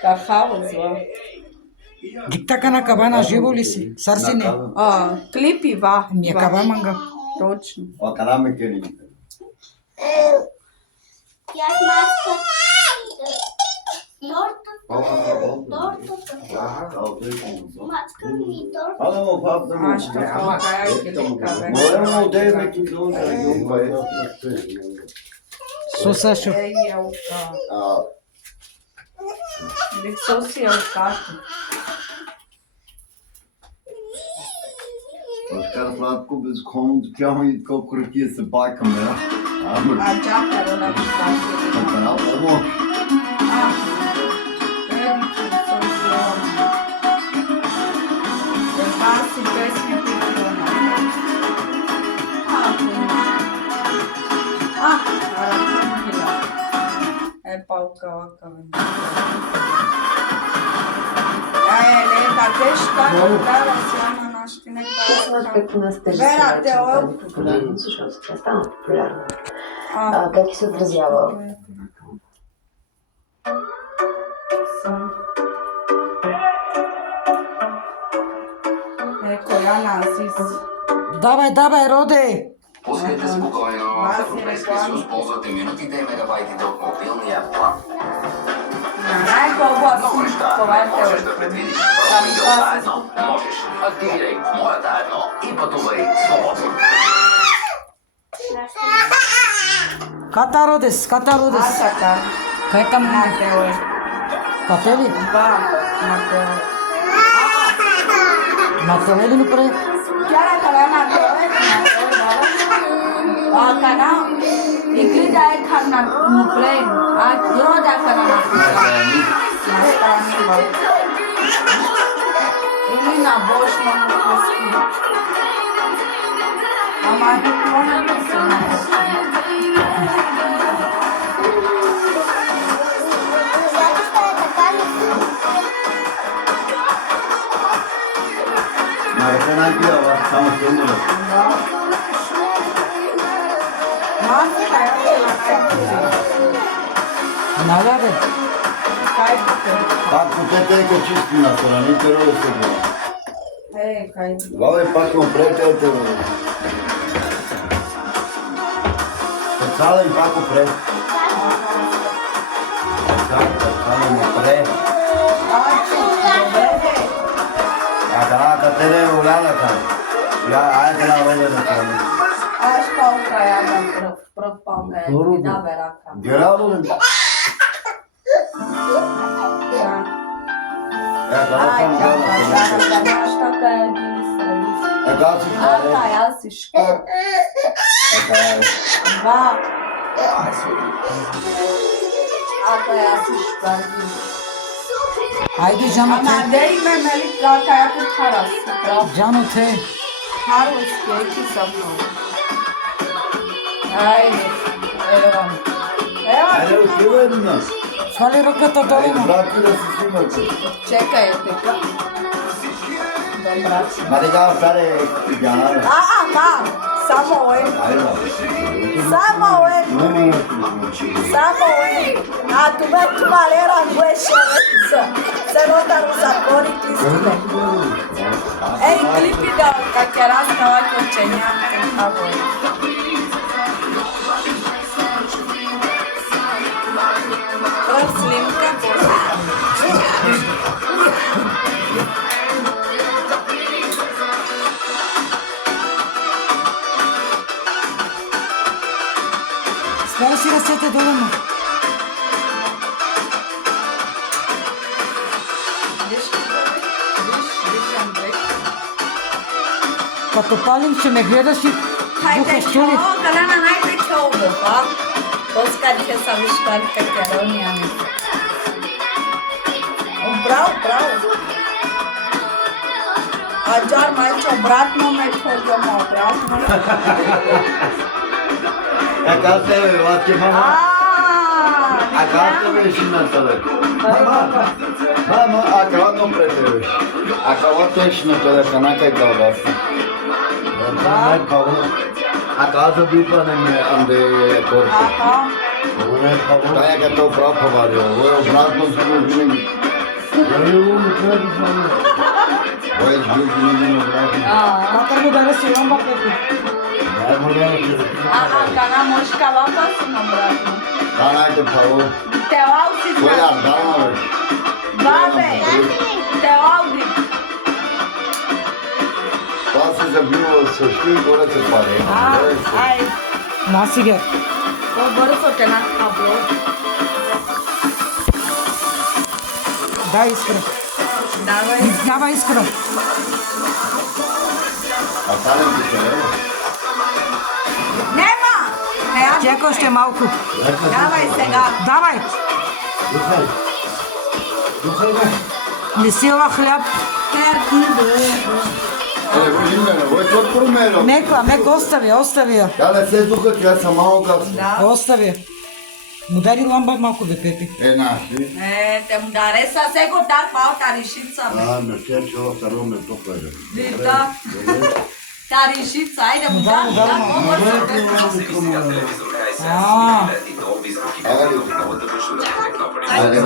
Кахаузва. Гиптака на кабана, живо ли си? Сарсине. Клипи ва. Ми е каба манга. Точно. Акараме кели. Сосашо. Лексоси е откато. Os caras falaram que eles comem de carro e com a curquia se baixa, né? А чакаро на вистачи. Canal, tá bom. Паси песни пикона. Аракумила. Палка вакаве. Лета тешка, да сяна нашите Как у нас тоже Вера, те популярно, защото тя стана популярна. Как се отразява? Коя назис. Давай, Роде! Пускайте спокойно. Европейския съюз ползвате минутите и мегабайтите от мобилния план. Много неща можеш да предвидиш. Роуминг заедно можеш. Активирай моята едно и пътувай свободно. Ката Родес. Асака. Кай там Матео. кафе ли? Ба. Матео. Матео ли напре? Кяра кара Матео. Кана. Игри да е кана напре. Йода кана напре. Или на бошно напре. Ама не напре. Marca na guia, estamos filmando. Нага бе. Пак потете е качисти на страните, роде се го. Вале пак компретете, бе. Специален пак опре. Специален опре. Акарака тере улялака. Айде на вене да кажа. Аз палка я на пръв палка е. Да, берака. Герало ли? Айде, Жано те. Жано те. Айде, отивай до нас. Свали ръката долу. Брати да се снимате. Чекай, така. Добра. Ма така остане Гана. Само е. A tu me tu valera guesce. Se non da rusacori Cristina. Ei, clipi da caccherasca la concegnante a voi. Slimka. Свали си ръцете долу. Като палим, ще ме гледаш и бухаш чули. Galena, najde čovo, pa? Oskar će sam viškali kakeronijane. Bravo. A jar majče obratno me chodimo, obratno. A kada tebe, vatke mama? A kada tebe si na tebe? Mama, a kada no pretebeš? A kada teš na tebe, kanaka je kao basta? A kada bi pa ne me ande porto? Aia că te-o proapă, Mario. Voi obratno să nu vine. Voi ești bine vine obratno. Makar mu danas i lamba Pepi. Ca n-am moșca lapa să mă îmbracă. Da, n-ai de pavo. Te auzi, Voi ar da, mă, vezi. babe, te auzi. Lasă să vină, să știu că ora se pare. Ai, Masiger. bărăță te n-am cablu. Daj iskru. Dava iskru. Asta ne picere. Nema! Čeko še malku. Davaj se ga. Davaj. Lisila hljab. Voi tot prumero. Mekla, mek ostavio. Da, le se ducă că ia să mă auga. Ostavio. Mu dari lamba malku be Pepi. E, na, știi? Te mudare să se gotar pa o tarișiță. Da, mi-a chiar ce o să rău, mi-a tot plăcă. Da. Tarișiță, hai de mudar. Da, comor să te Ah. Ale,